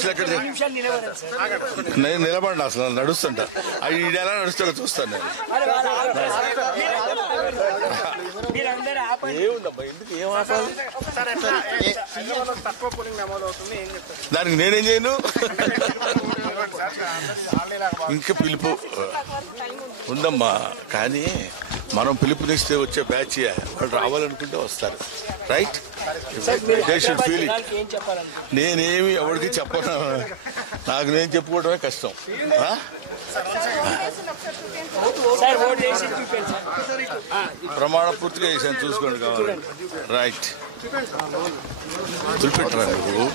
మనుషులు ఎక్కడ నేను నిలబడి అసలు నడుస్తుంటా అవి ఎలా నడుస్తారో చూస్తాను నేను. ఏముందబ్బా ఎందుకు ఏం ఆపాలి? దానికి నేనేం చేయను. ఇంకా పిలుపు ఉందమ్మా, కానీ మనం పిలుపునిస్తే వచ్చే బ్యాచ్ వాళ్ళు రావాలనుకుంటే వస్తారు. Right, they should feel it. నేనేమి ఎవరికి చెప్పను, నాకు నేను చెప్పుకోవడమే కష్టం. ప్రమాణ పూర్తిగా చేశాను, చూసుకోండి కావాలి. రైట్, చూపెట్టరా నువ్వు.